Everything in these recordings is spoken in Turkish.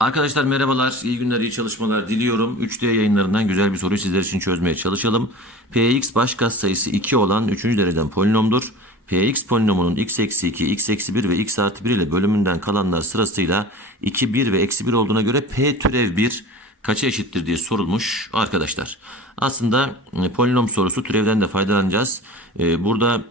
Arkadaşlar merhabalar, iyi günler, iyi çalışmalar diliyorum. 3D yayınlarından güzel bir soruyu sizler için çözmeye çalışalım. Px baş katsayısı 2 olan 3. dereceden polinomdur. Px polinomunun x eksi 2, x eksi 1 ve x artı 1 ile bölümünden kalanlar sırasıyla 2, 1 ve eksi 1 olduğuna göre p türev 1 kaça eşittir diye sorulmuş arkadaşlar. Aslında e, polinom sorusu türevden de faydalanacağız. E, Burada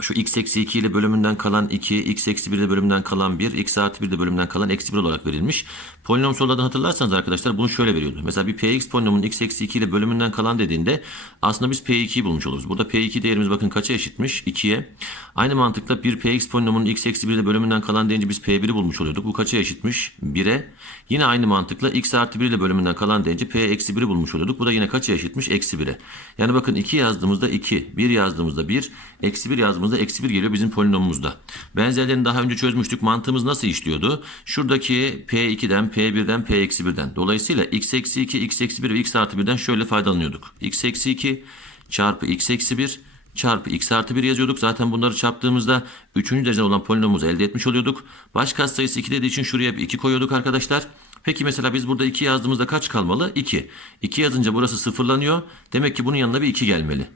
şu x eksi 2 ile bölümünden kalan 2, x eksi 1 ile bölümünden kalan 1, x artı 1 ile bölümünden kalan eksi 1 olarak verilmiş. Polinom sorulardan hatırlarsanız arkadaşlar bunu şöyle veriyordu. Mesela bir px polinomunun x eksi 2 ile bölümünden kalan dediğinde aslında biz p2'yi bulmuş oluruz. Burada p2 değerimiz bakın kaça eşitmiş? 2'ye. Aynı mantıkla bir px polinomunun x eksi 1 ile bölümünden kalan deyince biz p1'i bulmuş oluyorduk. Bu kaça eşitmiş? 1'e. Yine aynı mantıkla x artı 1 ile bölümünden kalan deyince p eksi 1'i bulmuş oluyorduk. Bu da yine kaça eşitmiş? Eksi 1'e. Yani bakın 2 yazdığımızda 2, 1 yazdığımızda 1, eksi 1 yazdığımızda eksi 1 geliyor bizim polinomumuzda. Benzerlerini daha önce çözmüştük. Mantığımız nasıl işliyordu? Şuradaki p2'den, p1'den, p eksi 1'den. Dolayısıyla x eksi 2, x eksi 1 ve x artı 1'den şöyle faydalanıyorduk. x eksi 2 çarpı x eksi 1 çarpı x artı 1 yazıyorduk. Zaten bunları çarptığımızda 3. dereceden olan polinomumuzu elde etmiş oluyorduk. Baş katsayısı 2 dediği için şuraya bir 2 koyuyorduk arkadaşlar. Peki mesela biz burada 2 yazdığımızda kaç kalmalı? 2. 2 yazınca burası sıfırlanıyor. Demek ki bunun yanına bir 2 gelmeli.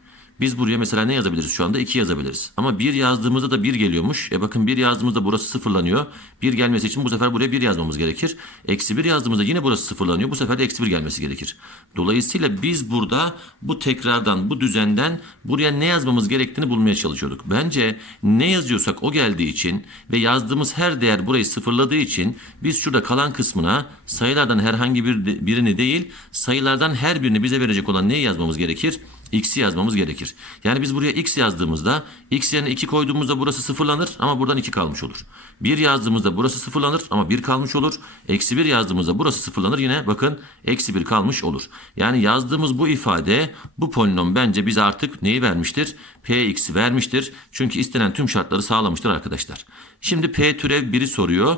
Biz buraya mesela ne yazabiliriz şu anda? 2 yazabiliriz. Ama 1 yazdığımızda da 1 geliyormuş. E bakın 1 yazdığımızda burası sıfırlanıyor. 1 gelmesi için bu sefer buraya 1 yazmamız gerekir. Eksi 1 yazdığımızda yine burası sıfırlanıyor. Bu sefer de eksi 1 gelmesi gerekir. Dolayısıyla biz burada bu tekrardan, bu düzenden buraya ne yazmamız gerektiğini bulmaya çalışıyorduk. Bence ne yazıyorsak o geldiği için ve yazdığımız her değer burayı sıfırladığı için biz şurada kalan kısmına sayılardan herhangi bir birini değil sayılardan her birini bize verecek olan neyi yazmamız gerekir? X'i yazmamız gerekir. Yani biz buraya x yazdığımızda x yerine 2 koyduğumuzda burası sıfırlanır ama buradan 2 kalmış olur. 1 yazdığımızda burası sıfırlanır ama 1 kalmış olur. Eksi 1 yazdığımızda burası sıfırlanır yine bakın eksi 1 kalmış olur. Yani yazdığımız bu ifade bu polinom bence bize artık neyi vermiştir? px'i vermiştir. Çünkü istenen tüm şartları sağlamıştır arkadaşlar. Şimdi p türev 1'i soruyor.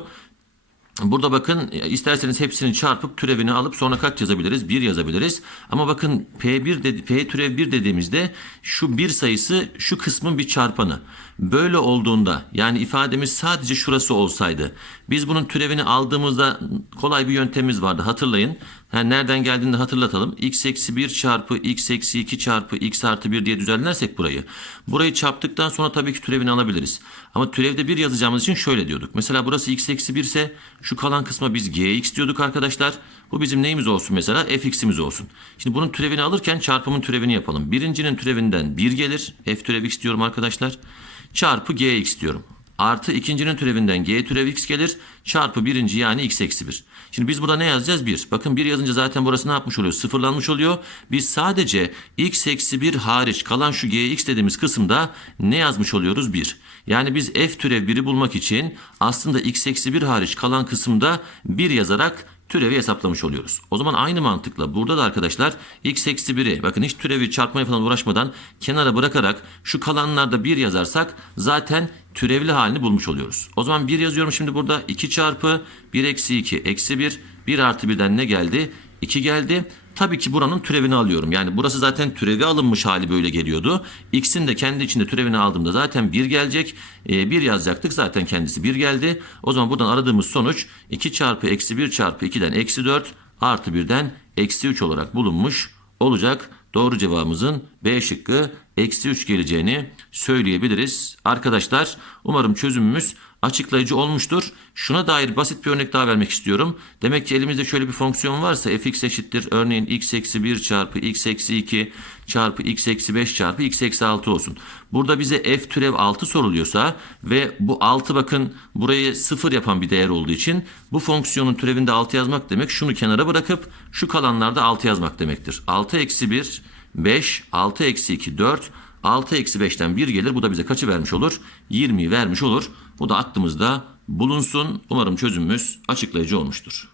Burada bakın isterseniz hepsini çarpıp türevini alıp sonra kaç yazabiliriz? 1 yazabiliriz. Ama bakın P1 dedi, P türev 1 dediğimizde şu bir sayısı şu kısmın bir çarpanı. Böyle olduğunda yani ifademiz sadece şurası olsaydı biz bunun türevini aldığımızda kolay bir yöntemimiz vardı hatırlayın. Yani nereden geldiğini hatırlatalım. x eksi 1 çarpı x eksi 2 çarpı x artı 1 diye düzenlersek burayı. Burayı çarptıktan sonra tabii ki türevini alabiliriz. Ama türevde 1 yazacağımız için şöyle diyorduk. Mesela burası x eksi 1 ise şu kalan kısma biz gx diyorduk arkadaşlar. Bu bizim neyimiz olsun mesela? fx'imiz olsun. Şimdi bunun türevini alırken çarpımın türevini yapalım. Birincinin türevinden 1 gelir. f türev x diyorum arkadaşlar. Çarpı gx diyorum. Artı ikincinin türevinden g türev x gelir. Çarpı birinci yani x eksi 1. Şimdi biz burada ne yazacağız? 1. Bakın 1 yazınca zaten burası ne yapmış oluyor? Sıfırlanmış oluyor. Biz sadece x eksi 1 hariç kalan şu gx dediğimiz kısımda ne yazmış oluyoruz? 1. Yani biz f türev 1'i bulmak için aslında x eksi 1 hariç kalan kısımda 1 yazarak türevi hesaplamış oluyoruz. O zaman aynı mantıkla burada da arkadaşlar x eksi 1'i bakın hiç türevi çarpmaya falan uğraşmadan kenara bırakarak şu kalanlarda 1 yazarsak zaten türevli halini bulmuş oluyoruz. O zaman 1 yazıyorum şimdi burada 2 çarpı 1 eksi 2 eksi 1 1 artı 1'den ne geldi? 2 geldi. Tabii ki buranın türevini alıyorum. Yani burası zaten türevi alınmış hali böyle geliyordu. X'in de kendi içinde türevini aldığımda zaten 1 gelecek. E, 1 yazacaktık zaten kendisi 1 geldi. O zaman buradan aradığımız sonuç 2 çarpı eksi 1 çarpı 2'den eksi 4 artı 1'den eksi 3 olarak bulunmuş olacak. Doğru cevabımızın B şıkkı eksi 3 geleceğini söyleyebiliriz. Arkadaşlar umarım çözümümüz açıklayıcı olmuştur. Şuna dair basit bir örnek daha vermek istiyorum. Demek ki elimizde şöyle bir fonksiyon varsa fx eşittir örneğin x eksi 1 çarpı x eksi 2 çarpı x eksi 5 çarpı x eksi 6 olsun. Burada bize f türev 6 soruluyorsa ve bu 6 bakın burayı 0 yapan bir değer olduğu için bu fonksiyonun türevinde 6 yazmak demek şunu kenara bırakıp şu kalanlarda 6 yazmak demektir. 6 eksi 1 5 6 eksi 2 4 6 eksi 5'ten 1 gelir. Bu da bize kaçı vermiş olur? 20'yi vermiş olur. Bu da aklımızda bulunsun. Umarım çözümümüz açıklayıcı olmuştur.